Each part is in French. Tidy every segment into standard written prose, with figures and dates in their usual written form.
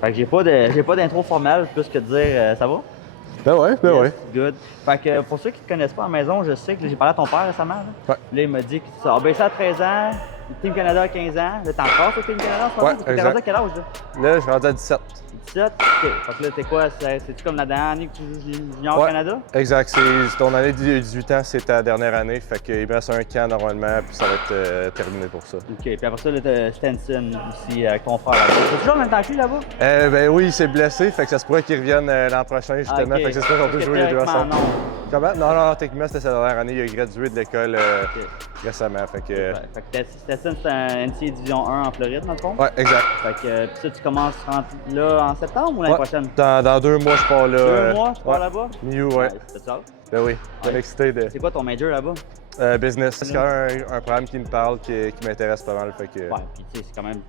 Fait que j'ai pas d'intro formelle plus que de dire ça va? Ben ouais, ben Yes, ouais. good. Fait que pour ceux qui te connaissent pas à la maison, je sais que j'ai parlé à ton père récemment. Là, Ouais. Là, il m'a dit que tu as baissé à 13 ans, le Team Canada à 15 ans. Là, t'es encore sur le Team Canada en ce moment? Ouais, T'es exact. rendu à quel âge là? Là, je suis rendu à 17. 17? OK. Fait que là, t'es quoi? C'est-tu comme la dernière année que tu joues junior au Ouais, Canada? exact. C'est ton année de 18 ans, c'est ta dernière année. Fait qu'il me reste un camp normalement, puis ça va être terminé pour ça. OK. Puis après ça, là, t'as Stenson aussi avec ton frère là-bas. T'as toujours le même temps que lui là-bas? Ben oui, il s'est blessé, fait que ça se pourrait qu'il revienne l'an prochain justement. OK. Fait que ça se pourrait qu'on peut Parce que jouer les deux ensemble. théoriquement, Comment? Non, techniquement, c'était sa dernière année. Il a gradué de l'école OK. récemment. Fait que. Ouais. Fait que Stenson, c'est un NCAA Division 1 en Floride, dans le fond? Ouais, exact. Fait que puis ça, tu commences là en septembre ou l'année Ouais. prochaine? Dans 2 mois, je pars là. 2 mois, tu pars ouais. là-bas? Mieux, ouais. C'est ça? Ben oui, bien Ouais. excité de C'est quoi ton major là-bas? business. C'est quand même un programme qui me parle, qui m'intéresse pas mal. Fait que. Ouais, puis tu sais, c'est quand même.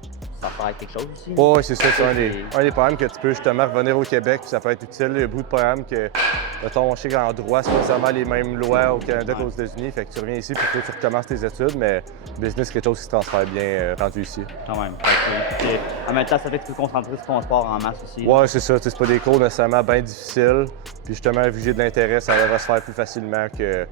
Ça fait quelque chose aussi. Ouais, c'est ça. C'est un des programmes que tu peux justement revenir au Québec, puis ça peut être utile. Il y a beaucoup de programmes que, mettons, je sais qu'en droit, c'est pas nécessairement les mêmes lois au Canada qu'aux États-Unis. Fait que tu reviens ici, puis tu recommences tes études, mais business, c'est quelque chose qui se transfère bien rendu ici. Quand même. Fait que, en même temps, ça fait que tu peux te concentrer sur ton sport en masse aussi. Ouais, c'est ça. C'est pas des cours nécessairement bien difficiles. Puis justement, vu que j'ai de l'intérêt, ça va se faire plus facilement que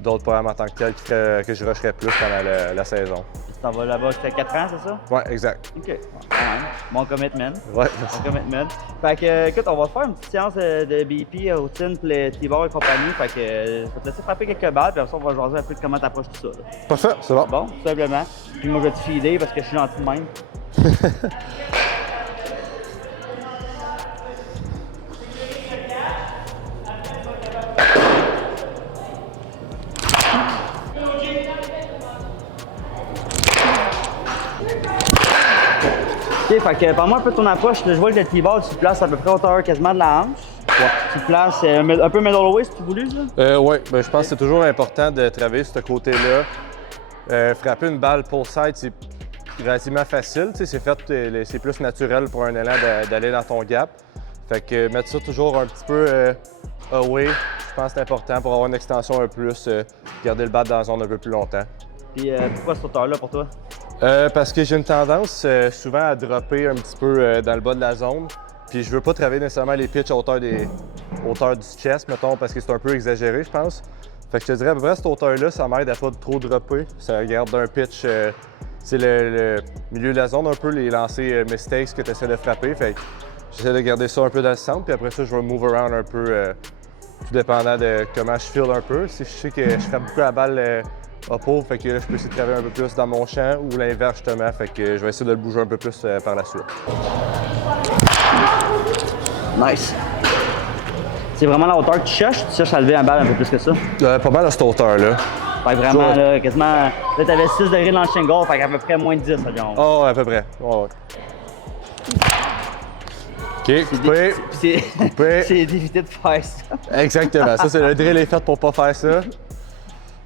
d'autres programmes en tant que tels que je rusherais plus pendant la saison. Puis tu t'en vas là-bas, tu fais 4 ans, c'est ça? Ouais, exact. OK. Quand même. Bon commitment. Ouais, Bon commitment. Fait que, écoute, on va faire une petite séance de BP, routine, pour les T-bars et compagnie. Fait que, je vais te laisser frapper quelques balles, puis après ça, on va jaser un peu de comment t'approches tout ça. Là. parfait, c'est bon. Bon, tout simplement. Puis moi, je vais te filer parce que je suis gentil de même. OK, fait que parle-moi un peu de ton approche. Là, je vois que le T-ball, tu te places à peu près hauteur quasiment de la hanche. Ouais. Tu te places un peu middle way si tu voulais, là. Oui, ben, je pense que c'est toujours important de travailler sur ce côté-là. Frapper une balle pull side, c'est relativement facile. C'est plus naturel pour un élan d'aller dans ton gap. Fait que mettre ça toujours un petit peu away, je pense que c'est important pour avoir une extension un peu plus, garder le bat dans la zone un peu plus longtemps. Puis pourquoi cette hauteur-là pour toi? Parce que j'ai une tendance souvent à dropper un petit peu dans le bas de la zone. Puis je veux pas travailler nécessairement les pitches à hauteur du chest, mettons, parce que c'est un peu exagéré, je pense. Fait que je te dirais à peu près cette hauteur-là, ça m'aide à pas trop dropper. Ça garde un pitch, c'est le milieu de la zone, un peu les lancers mistakes que tu essaies de frapper. Fait que j'essaie de garder ça un peu dans le centre, puis après ça, je vais move around un peu, tout dépendant de comment je feel un peu. Si je sais que je frappe beaucoup la balle up-haut, fait que là, je peux essayer de travailler un peu plus dans mon champ ou l'inverse justement, fait que je vais essayer de le bouger un peu plus par la suite. Nice. C'est vraiment la hauteur que tu cherches à lever la balle un peu plus que ça. Pas mal à cette hauteur-là. Fait que vraiment, là, quasiment. Là, t'avais 6 degrés dans le shingle, fait qu'à peu près moins de 10, environ. Oh, à peu près. Ouais. OK, coupé. Coupé. C'est d'éviter de faire ça. Exactement. Ça, c'est le drill est fait pour pas faire ça.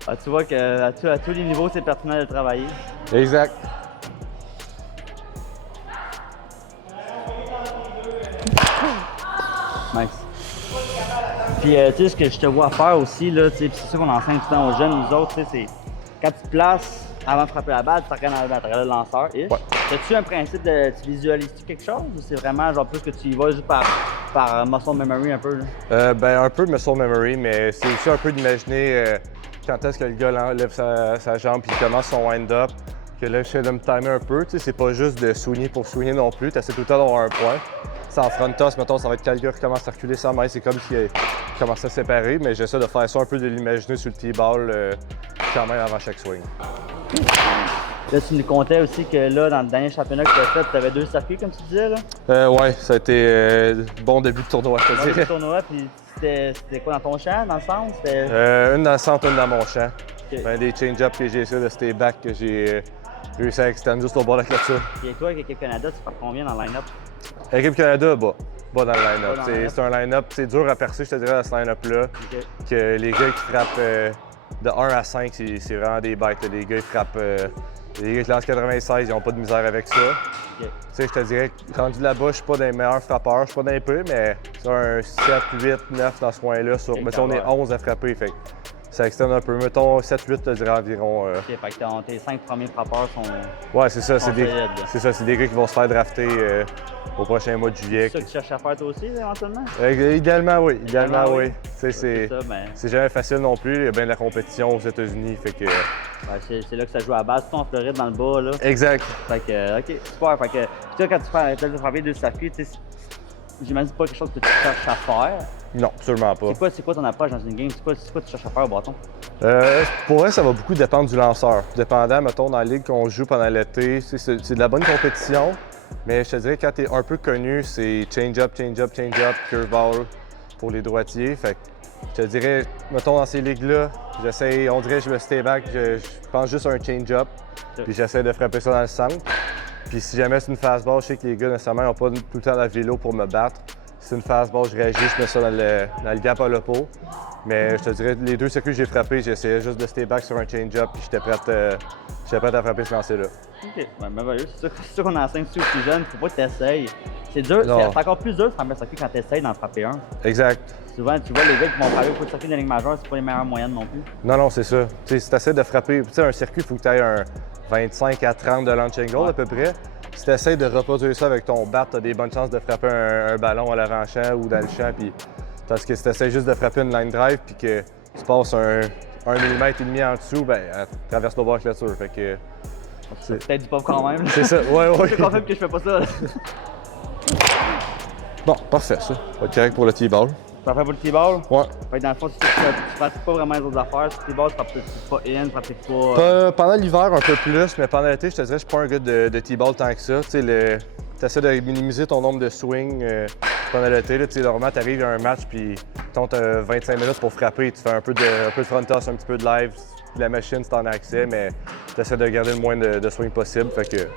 Ah, tu vois qu'à tous les niveaux, c'est pertinent de travailler. Exact. Nice. Puis, tu sais, ce que je te vois faire aussi, là, tu sais, c'est ça qu'on enseigne tout le temps aux jeunes, nous autres, tu sais, c'est quand tu te places avant de frapper la balle, tu regardes dans le lanceur. Ouais. As-tu un principe de. Tu visualises-tu quelque chose ou c'est vraiment genre plus que tu y vas juste par muscle memory un peu? Là? Ben, un peu muscle memory, mais c'est aussi un peu d'imaginer quand est-ce que le gars lève sa jambe puis il commence son wind-up. Que là, j'essaie de me timer un peu. Tu sais, c'est pas juste de swinger pour swinger non plus. Tu essaies tout le temps d'avoir un point. C'est en front toss, mettons, ça va être quelqu'un qui commence à reculer 100 mètres. C'est comme s'il commence à se séparer, mais j'essaie de faire ça un peu, de l'imaginer sur le T-ball quand même avant chaque swing. Là, tu nous contais aussi que là, dans le dernier championnat que tu as fait, tu avais 2 circuits, comme tu disais. Là. Ouais, ça a été bon début de tournoi, je te dirais. Bon début de tournoi, puis c'était quoi dans ton champ, dans le centre? Une dans le centre, une dans mon champ. Okay. Ben, des change-ups que j'ai essayé de stay back que j'ai réussi à extendre juste au bord de la clôture. Et toi, avec l'équipe Canada, tu pars combien dans le line-up? L'équipe Canada, bas dans le line-up. C'est un line-up, c'est dur à percer, je te dirais, dans ce line-up-là. Okay. Que les gars qui frappent de 1 à 5, c'est vraiment des bêtes. Là. Les gars, ils frappent. Les gars qui lancent 96, ils n'ont pas de misère avec ça. Okay. Tu sais, je te dirais, rendu là-bas, je suis pas des meilleurs frappeurs, je suis pas d'un peu, mais c'est un 7, 8, 9 dans ce coin-là. Mais on est 11 à frapper. Fait ça externe un peu. Mettons 7-8, je dirais environ. OK, fait que tes 5 premiers frappeurs sont. Ouais, c'est ça. C'est des, solides, là. c'est des gars qui vont se faire drafter au prochain mois de juillet. C'est ça que tu cherches à faire toi aussi, éventuellement? Idéalement, oui. Idéalement, oui. C'est ça, mais C'est jamais facile non plus. Il y a bien de la compétition aux États-Unis. Fait que. c'est là que ça joue à la base. Toi, en Floride, dans le bas, là. Exact. Fait que, OK, super. Fait que, puis toi, quand tu fais travailler deux circuits, tu sais, j'imagine pas quelque chose que tu cherches à faire. Non, absolument pas. C'est quoi ton approche dans une game? C'est quoi tu cherches à faire au bâton? Pour vrai, ça va beaucoup dépendre du lanceur. Dépendant, mettons, dans la ligue qu'on joue pendant l'été, c'est de la bonne compétition. Mais je te dirais, quand tu es un peu connu, c'est change-up, curveball pour les droitiers. Fait que je te dirais, mettons, dans ces ligues-là, on dirait que je me stay back, je pense juste à un change-up, puis j'essaie de frapper ça dans le centre. Puis si jamais c'est une fastball, je sais que les gars, nécessairement, n'ont pas tout le temps la vélo pour me battre. Si c'est une fastball, je réagis, je mets ça dans le gap à l'oppo. Mais je te dirais, les deux circuits que j'ai frappés, j'essayais juste de stay back sur un change-up, puis j'étais prêt à frapper ce lancer-là. OK, ben, merveilleux. C'est ça qu'on enseigne aussi aux plus jeunes. Faut pas que tu essayes. C'est dur, c'est encore plus dur de frapper un circuit quand tu essayes d'en frapper un. Exact. Souvent, tu vois, les gars qui vont frapper au circuit de la Ligue majeure, c'est pas les meilleures moyennes non plus. Non, c'est ça. T'sais, si tu essaies de frapper, un circuit, il faut que tu aies un 25 à 30 de launch angle à peu près. Si tu essaies de reproduire ça avec ton bat, tu as des bonnes chances de frapper un ballon à l'avant-champ ou dans le champ. Puis, parce que si tu essaies juste de frapper une line drive puis que tu passes un millimètre et demi en dessous, ben, elle traverse pas bord avec la clôture. Fait que. C'est peut-être du pop quand même. C'est ça, ouais. Je confirme que je fais pas ça. Bon, parfait, ça. Va être correct pour le T-ball. Tu vas faire pour le T-ball? Ouais. Fait que dans le fond, tu pratiques pas vraiment les autres affaires. Sur le T-ball, tu pratiques pas in, tu pratiques pas. Pendant l'hiver, un peu plus, mais pendant l'été, je te dirais, je suis pas un gars de T-ball tant que ça. Tu essaies de minimiser ton nombre de swings pendant l'été. Normalement, tu arrives à un match, puis tu as 25 minutes pour frapper. Tu fais un peu de front toss, un petit peu de live, de la machine si tu en as accès, mais tu essaies de garder le moins de swing possible. Fait que.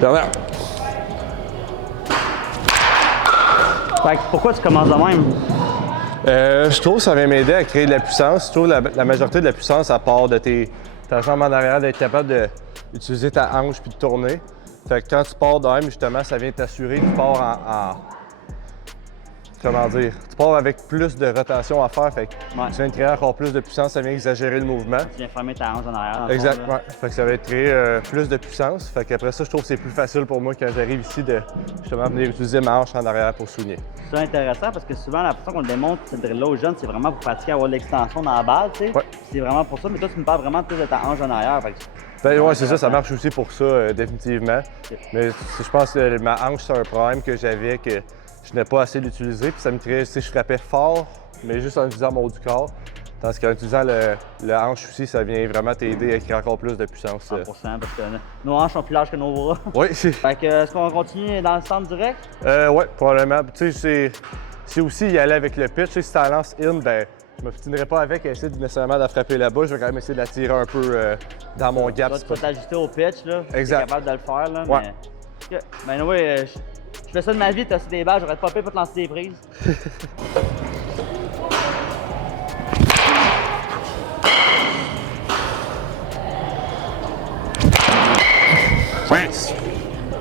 Dernière. Fait que pourquoi tu commences de même? Je trouve que ça va m'aider à créer de la puissance. Je trouve que la majorité de la puissance, ça part de ta jambe en arrière, d'être capable d'utiliser ta hanche puis de tourner. Fait que quand tu pars de même, justement, ça vient t'assurer que tu pars comment dire? Tu pars avec plus de rotation à faire. Fait que tu viens de créer encore plus de puissance, ça vient exagérer le mouvement. Tu viens fermer ta hanche en arrière. Exactement. Fait que ça va créer plus de puissance. Fait qu'après ça, je trouve que c'est plus facile pour moi quand j'arrive ici de justement venir utiliser ma hanche en arrière pour souligner. C'est intéressant parce que souvent, la façon qu'on le démontre, cette drill-là aux jeunes, c'est vraiment pour pratiquer à avoir de l'extension dans la balle, tu sais. Ouais. C'est vraiment pour ça. Mais toi, tu me parles vraiment plus de ta hanche en arrière. Fait que Ben ouais, c'est ça marche aussi pour ça, définitivement. Mais je pense que ma hanche, c'est un problème que j'avais, que je n'ai pas assez l'utiliser. Puis ça me créait, je frappais fort, mais juste en utilisant mon haut du corps. Tandis qu'en utilisant le hanche aussi, ça vient vraiment t'aider à créer encore plus de puissance. 100%, parce que nos hanches sont plus larges que nos bras. Oui, Fait que, est-ce qu'on va continuer dans le centre direct? Oui, probablement. Tu sais, c'est aussi y aller avec le pitch. Si tu la lances in, ben je me futinerai pas avec et essayer nécessairement de la frapper là-bas. Je vais quand même essayer de la tirer un peu dans mon gap. Tu peux t'ajuster au pitch, là. Exact. Tu es capable de le faire, là. Ouais. Mais, ben oui, je fais ça de ma vie, t'as des balles, j'aurais pas payé pour te lancer des prises.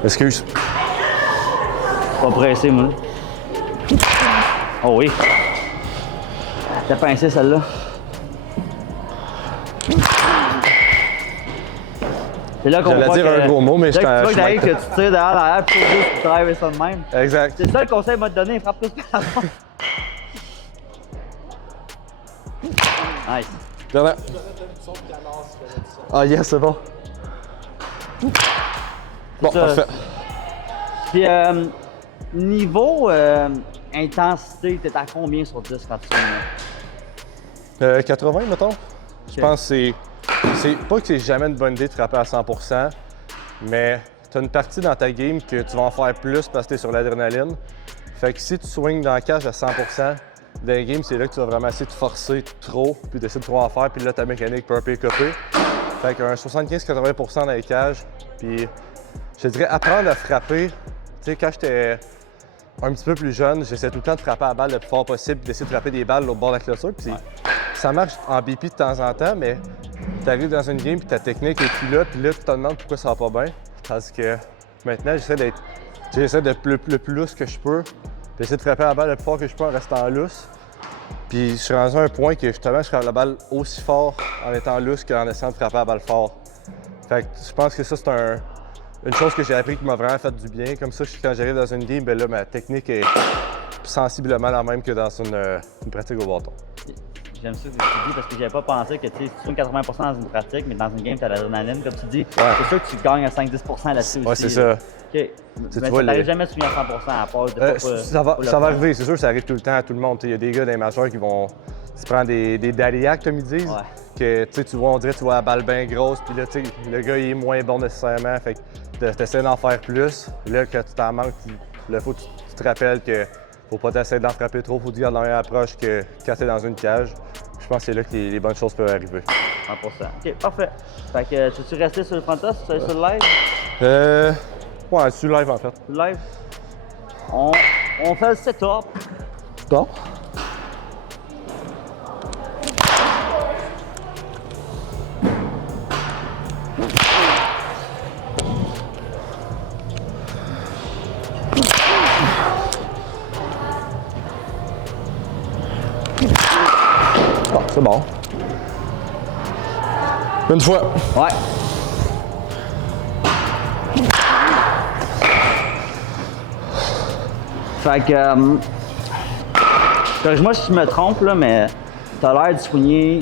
Excuse. Pas pressé, moi. Oh oui. T'as pincé celle-là. C'est là qu'on voit dire un gros mot, mais je tu vois que t'arrives, que suis tu tires derrière l'arrière, puis tu drives ça de même. Exact. C'est ça le conseil que m'a donné, frappe plus par avant. Nice. Dernière. Ah yes, c'est bon. Bon, Ça, parfait. Puis, niveau intensité, t'es à combien sur 10 quand tu fais 80, mettons. Je pense que c'est pas que c'est jamais une bonne idée de frapper à 100%, mais tu as une partie dans ta game que tu vas en faire plus parce que tu es sur l'adrénaline. Fait que si tu swings dans la cage à 100%, dans la game, c'est là que tu vas vraiment essayer de forcer trop, puis d'essayer de trop en faire, puis là, ta mécanique peut un peu couper. Fait qu'un 75-80% dans les cages, puis je te dirais apprendre à frapper. Tu sais, quand j'étais un petit peu plus jeune, j'essayais tout le temps de frapper à la balle le plus fort possible, d'essayer de frapper des balles au bord de la clôture. Puis ça marche en BP de temps en temps, mais tu arrives dans une game puis ta technique est plus là, puis là, tu te demandes pourquoi ça va pas bien. Parce que maintenant, j'essaie d'être le plus lousse que je peux, puis essayer de frapper la balle le plus fort que je peux en restant lousse. Puis je suis rendu à un point que justement, je frappe la balle aussi fort en étant lousse qu'en essayant de frapper la balle fort. Fait que je pense que ça, c'est une chose que j'ai appris qui m'a vraiment fait du bien. Comme ça, quand j'arrive dans une game, ben là, ma technique est sensiblement la même que dans une pratique au bâton. J'aime ça ce que tu dis parce que j'avais pas pensé que tu swings 80% dans une pratique, mais dans une game, tu as l'adrénaline, comme tu dis. C'est sûr que tu gagnes à 5-10% là-dessus aussi. Ouais, c'est ça. OK. Mais ça t'arrive jamais de swinguer à 100% à part de ça va arriver, c'est sûr que ça arrive tout le temps à tout le monde. Il y a des gars dans les majeurs qui vont se prendre des daddy hacks, comme ils disent. Que tu vois, on dirait que tu vois la balle bien grosse, puis là, le gars, il est moins bon nécessairement. Fait que tu essaies d'en faire plus. Là, quand tu t'en manques, il faut que tu te rappelles que faut pas t'essayer d'en frapper trop, faut te garder la même approche que quand tu es dans une cage. Je pense que c'est là que les bonnes choses peuvent arriver. 100%. OK, parfait. Fait que, tu resté sur le front toss, sur le live? Ouais, sur le live en fait. Sur le live? On fait le setup. Bon. C'est bon. Une fois. Ouais. Fait que, corrige-moi si je me trompe, là, mais t'as l'air de soigner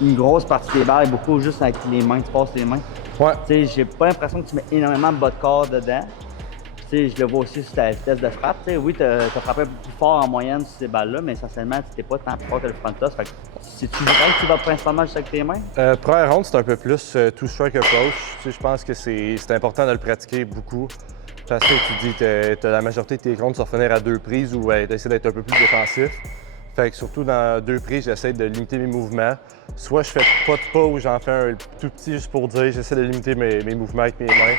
une grosse partie des balles, beaucoup juste avec les mains, tu passes les mains. Ouais. Tu sais, j'ai pas l'impression que tu mets énormément de bas de corps dedans. Tu sais, je le vois aussi sur ta vitesse de frappe. Tu sais, oui, t'as frappé un peu plus fort en moyenne sur ces balles-là, mais essentiellement, tu n'es pas tant plus fort que le front toss. Fait que, c'est-tu vrai que tu vas principalement juste avec tes mains? Première ronde, c'est un peu plus two-strike approach. Tu sais, je pense que c'est important de le pratiquer beaucoup. Parce que tu dis que la majorité de tes comptes sur finir à 2 prises ou d'essayer d'être un peu plus défensif. Fait que surtout dans 2 prises, j'essaie de limiter mes mouvements. Soit je fais pas de pas ou j'en fais un tout petit juste pour dire, j'essaie de limiter mes mouvements avec mes mains.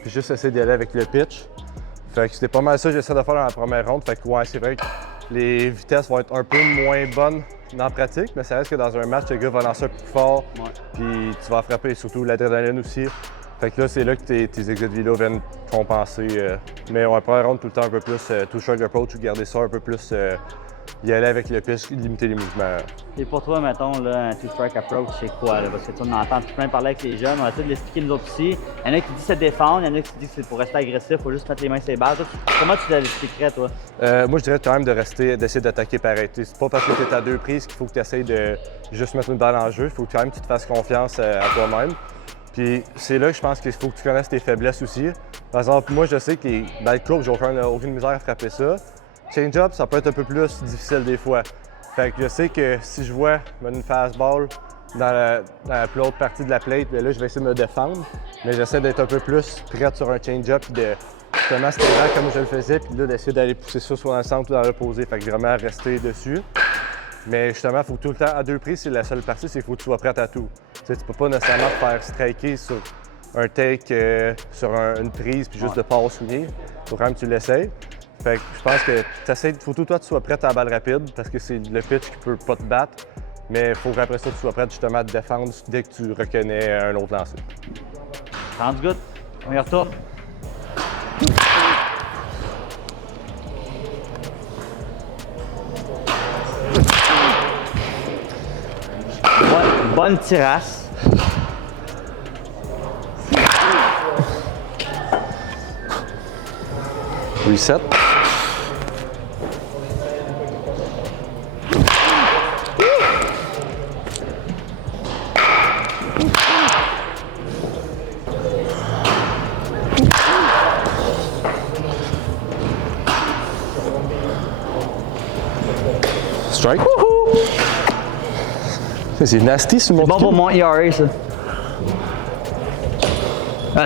Puis juste essayer d'y aller avec le pitch. Fait que c'était pas mal ça que j'essaie de faire dans la première ronde. Fait que ouais, c'est vrai que les vitesses vont être un peu moins bonnes dans la pratique, mais ça reste que dans un match, le gars va lancer un peu plus fort. Puis tu vas frapper surtout l'adrénaline aussi. Fait que là, c'est là que tes exits de vélo viennent compenser. Mais ouais, première ronde tout le temps un peu plus two-strike approach ou garder ça un peu plus, y aller avec le pitch, limiter les mouvements. Et pour toi, mettons, là, un two-strike approach, c'est quoi? Là? Parce que tu entends plein parler avec les jeunes, on va essayer de l'expliquer nous autres aussi. Il y en a qui disent se défendre, il y en a qui disent que c'est pour rester agressif, il faut juste mettre les mains sur les balles. Comment tu l'expliquerais, toi? Moi, je dirais quand même d'essayer d'attaquer pareil. C'est pas parce que tu es à 2 prises qu'il faut que tu essaies de juste mettre une balle en jeu. Il faut quand même que tu te fasses confiance à toi-même. Puis c'est là que je pense qu'il faut que tu connaisses tes faiblesses aussi. Par exemple, moi, je sais que les balles courtes, j'ai aucune misère à frapper ça. Change-up, ça peut être un peu plus difficile des fois. Fait que je sais que si je vois une fastball dans la plus haute partie de la plate, bien là, je vais essayer de me défendre. Mais j'essaie d'être un peu plus prêt sur un change-up puis de justement se tirer comme je le faisais, puis là, d'essayer d'aller pousser ça soit dans le centre ou dans l'opposé. Fait que vraiment rester dessus. Mais justement, il faut tout le temps, à 2 prises, c'est la seule partie, c'est qu'il faut que tu sois prêt à tout. Tu sais, tu peux pas nécessairement te faire striker sur un take, sur une prise, puis juste de pas swinguer. Il faut quand même que tu l'essayes. Fait que je pense que faut tout toi tu sois prêt à la balle rapide, parce que c'est le pitch qui peut pas te battre. Mais il faut qu'après ça, tu sois prêt justement à te défendre dès que tu reconnais un autre lancer. Sounds good. On y retourne. Bonne tirasse. Reset. Strike. C'est nasty sur mon bon pour mon ERA, ça.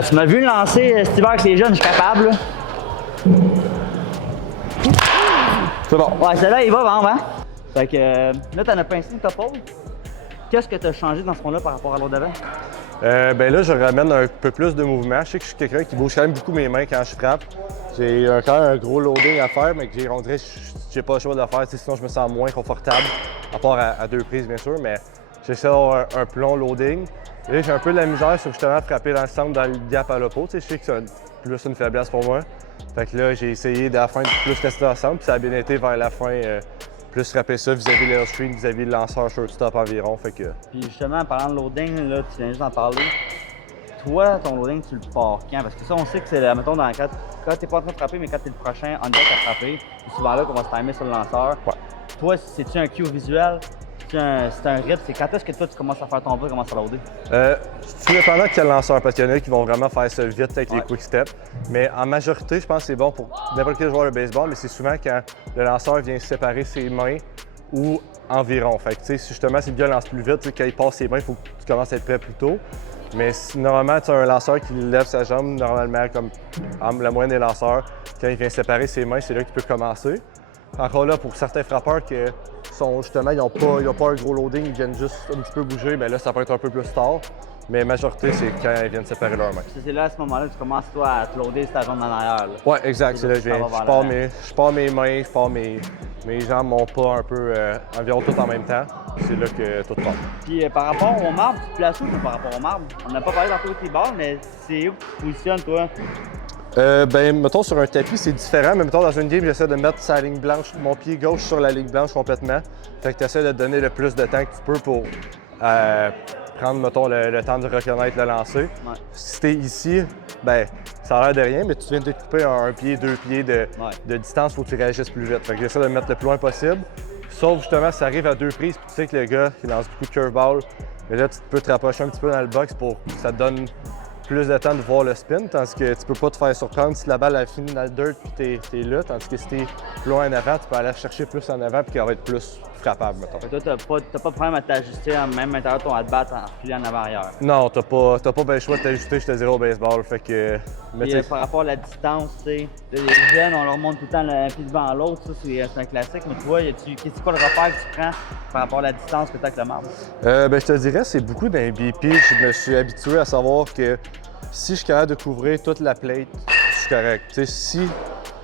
Tu m'as vu lancer cet hiver avec les jeunes, je suis capable. Là. C'est bon. Ouais, celle-là, il va vendre, hein? Fait que là, t'en as pincé une couple. Qu'est-ce que t'as changé dans ce fond-là par rapport à l'autre d'avant? Ben là, je ramène un peu plus de mouvement. Je sais que je suis quelqu'un qui bouge quand même beaucoup mes mains quand je frappe. J'ai quand même un gros loading à faire, mais on dirait que j'ai pas le choix de le faire, sinon je me sens moins confortable, à part à 2 prises bien sûr, mais j'essaie d'avoir un plus long loading. Et là, j'ai un peu de la misère sur justement frapper dans le centre, dans le gap à l'oppo. Je sais que c'est plus une faiblesse pour moi. Fait que là, j'ai essayé de la fin de plus rester ensemble, puis ça a bien été vers la fin. Plus frapper ça vis-à-vis de l'airstream, vis-à-vis le lanceur shortstop environ. Fait que... Puis justement, en parlant de loading, là, tu viens juste d'en parler. Toi, ton loading, tu le pars quand? Parce que ça, on sait que c'est, mettons, quand t'es pas en train de frapper, mais quand t'es le prochain on deck à frapper, c'est souvent là qu'on va se timer sur le lanceur. Ouais. Toi, c'est-tu un cue visuel? C'est un rythme? C'est quand est-ce que toi, tu commences à faire ton pas, commences à loader? Tout dépendant de quel lanceur, parce qu'il y en a qui vont vraiment faire ça vite avec les quick steps. Mais en majorité, je pense que c'est bon pour n'importe quel joueur de baseball, mais c'est souvent quand le lanceur vient séparer ses mains ou environ. Fait que, tu sais, justement, si le gars lance plus vite, quand il passe ses mains, il faut que tu commences à être prêt plus tôt. Mais normalement, tu as un lanceur qui lève sa jambe, normalement, comme la moyenne des lanceurs, quand il vient séparer ses mains, c'est là qu'il peut commencer. Encore là, pour certains frappeurs qui justement, ils n'ont pas un gros loading, ils viennent juste un petit peu bouger, bien là, ça peut être un peu plus tard. Mais la majorité, c'est quand ils viennent séparer leurs mains. C'est là, à ce moment-là, tu commences, toi, à te loader ta jambe en arrière. Oui, exact. C'est là que je pars mes mains, je pars mes jambes, mon pas un peu, environ tout en même temps. C'est là que tout part. Puis par rapport au marbre, tu te places où par rapport au marbre? On n'a pas parlé tantôt de tes balles, mais c'est où que tu te positionnes, toi? Ben, mettons, sur un tapis, c'est différent, mais mettons, dans une game, j'essaie de mettre sa ligne blanche, mon pied gauche sur la ligne blanche complètement. Fait que tu essaies de te donner le plus de temps que tu peux pour prendre, mettons, le temps de reconnaître le lancer. Ouais. Si t'es ici, ben, ça a l'air de rien, mais tu viens de te couper un pied, 2 pieds de distance, il faut que tu réagisses plus vite. Fait que j'essaie de le mettre le plus loin possible. Sauf justement, si ça arrive à 2 prises, puis tu sais que le gars, il lance beaucoup de curveball, mais là, tu peux te rapprocher un petit peu dans le box pour que ça te donne plus de temps de voir le spin, tandis que tu peux pas te faire surprendre si la balle a fini dans le dirt puis t'es là, tandis que si t'es plus loin en avant, tu peux aller chercher plus en avant puis qu'elle va être plus frappable, mettons. Toi, t'as pas de problème à t'ajuster même à l'intérieur de ton at-bat en filant en avant-arrière. Non, t'as pas bien le choix de t'ajuster, je te dirais, au baseball. Fait que. Mais par rapport à la distance, tu sais, les jeunes, on leur montre tout le temps un pied devant l'autre, ça c'est un classique, mais tu vois, c'est quoi le repère que tu prends par rapport à la distance que tu as avec le marbre? Ben, je te dirais, c'est beaucoup d'un BP. Je me suis habitué à savoir que si je suis capable de couvrir toute la plate, je suis correct. Tu sais,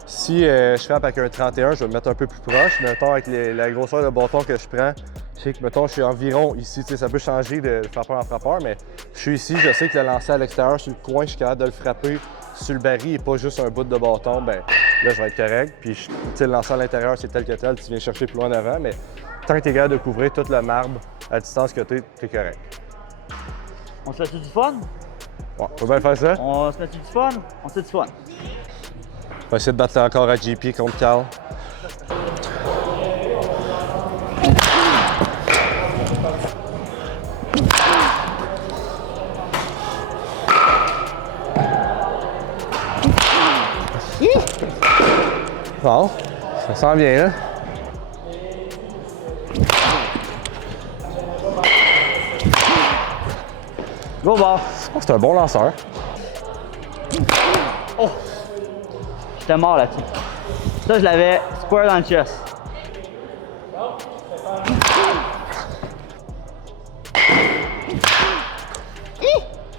si je frappe avec un 31, je vais me mettre un peu plus proche. Mettons, avec la grosseur de bâton que je prends, je sais que, mettons, je suis environ ici. Tu sais, ça peut changer de frappeur en frappeur, mais je suis ici, je sais que le lancer à l'extérieur, sur le coin, je suis capable de le frapper sur le baril et pas juste un bout de bâton. Ben là, je vais être correct. Puis, tu sais, le lancer à l'intérieur, c'est tel que tel, tu viens chercher plus loin en avant, mais tant que tu es capable de couvrir toute le marbre à la distance que tu es correct. On se fait du fun? Ouais, on va bien faire ça. On se fait du fun? On se fait du fun. On va essayer de battre encore à JP contre Carl. Bon, ça sent bien, là. Go ball! Oh, c'est un bon lanceur. Oh! J'étais mort là-dessus. Ça, je l'avais square dans le chest.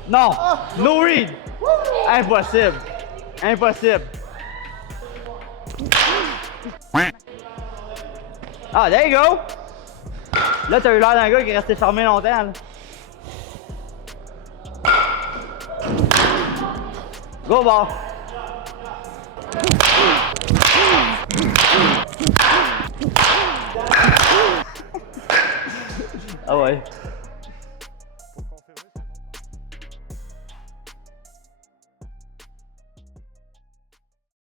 Non! No read! Impossible! Impossible! Ah, there you go! Là, t'as eu l'air d'un gars qui est resté fermé longtemps. Là. Go ball! Ah ouais.